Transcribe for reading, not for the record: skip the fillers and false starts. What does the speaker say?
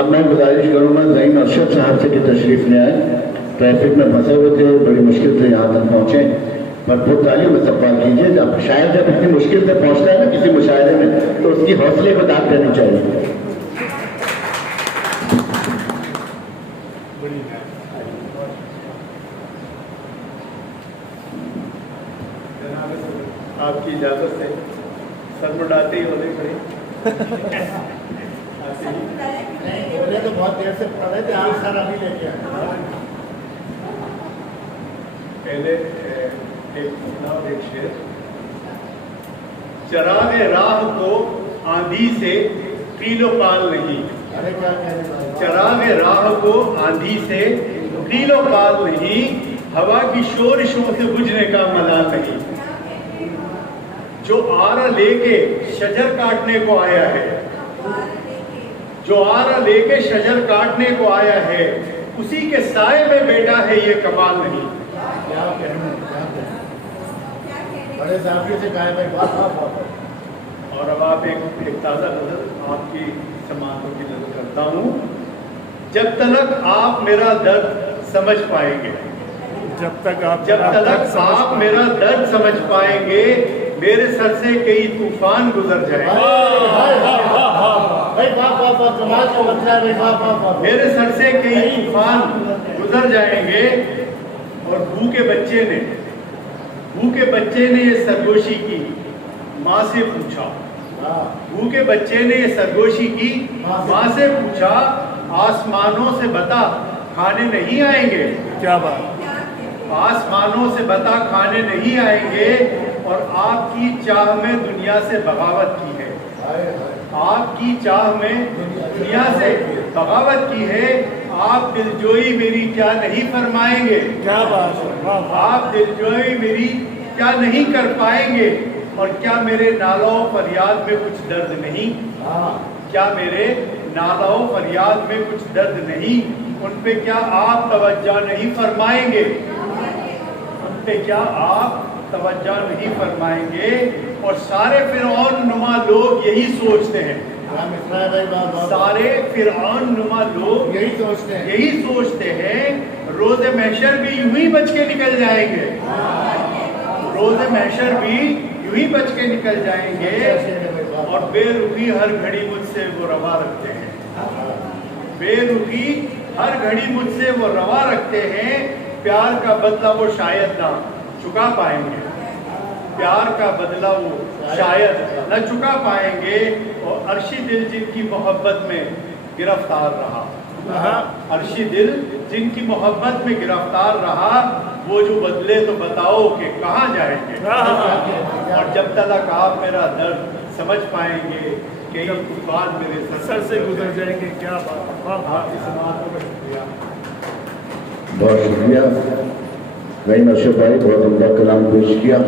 اب میں گزارش کروں گا ظہیم ارشد صاحب سے کہ تشریف لے آئیں. ٹریفک میں پھنسے ہوئے تھے, بڑی مشکل سے یہاں تک پہنچے. پر بہت تعلیم استقبال کیجیے. جب شاید جب اتنی مشکل سے پہنچتا ہے نا کسی مشاعرے میں, تو اس کی حوصلے کو داد کرنی چاہیے. آپ کی اجازت سے سر مڈاتے ہی ہونے پڑے. تو بہت دیر سے پڑھ رہے تھے, آپ سر ابھی لے کے آئے. پہلے ایک شعر. چراغ راہ کو آندھی سے قیل و قال نہیں. چراغ راہ کو آندھی سے قیل و قال نہیں, ہوا کی شورشوں سے بجھنے کا ملال نہیں. جو آرا لے کے شجر کاٹنے کو آیا ہے, جو آرا لے کے شجر کاٹنے کو آیا ہے, اسی کے سائے میں بیٹا ہے یہ کمال نہیں. بڑے ذاکر سے کہا ہے بات. اور اب آپ ایک تازہ نظر آپ کی سماعتوں کی نظر کرتا ہوں. جب تلک آپ میرا درد سمجھ پائیں گے, جب تلک آپ میرا درد سمجھ پائیں گے, میرے سر سے کئی طوفان گزر جائیں گے. میرے سر سے کئی طوفان گزر جائیں گے. اور بھوکے بچے نے یہ سرگوشی کی ماں سے پوچھا. بھوکے بچے نے یہ سرگوشی کی ماں سے پوچھا, آسمانوں سے بتا کھانے نہیں آئیں گے. کیا بات. آسمانوں سے بتا کھانے نہیں آئیں گے. اور آپ کی چاہ میں دنیا سے بغاوت کی ہے. آپ کی چاہ میں دنیا سے بغاوت کی ہے. آپ دلجوئی میری کیا نہیں فرمائیں گے. کیا بات. آپ دلجوئی میری کیا نہیں کر پائیں گے. اور کیا میرے نالوں فریاد میں کچھ درد نہیں. کیا میرے نالوں فریاد میں کچھ درد نہیں. ان پہ کیا آپ توجہ نہیں فرمائیں گے. ان پہ کیا آپ توجہ نہیں فرمائیں گے. اور سارے فرعون نما لوگ یہی سوچتے ہیں. سارے فرعون نما لوگ یہی سوچتے ہیں روز محشر بھی یوں ہی بچ کے نکل جائیں گے. روز محشر بھی یوں ہی بچ کے نکل جائیں گے. اور بے رخی ہر گھڑی مجھ سے وہ روا رکھتے ہیں. بے رخی ہر گھڑی مجھ سے وہ روا رکھتے ہیں. پیار کا بدلہ وہ شاید نہ چکا پائیں گے. پیار کا بدلہ وہ شاید نہ چکا پائیں گے. اور عرشی دل جن کی محبت میں گرفتار رہا, عرشی دل جن کی محبت میں گرفتار رہا, وہ جو بدلے تو بتاؤ کہ کہاں جائیں گے. اور جب تک آپ میرا درد سمجھ پائیں گے کہ طوفان میرے سر سے گزر جائیں گے. کیا بات. آپ کی سماعتوں کا شکریہ. بہت شکریہ. ظہیم ارشد بھائی, بہت عمدہ کلام پیش کیا.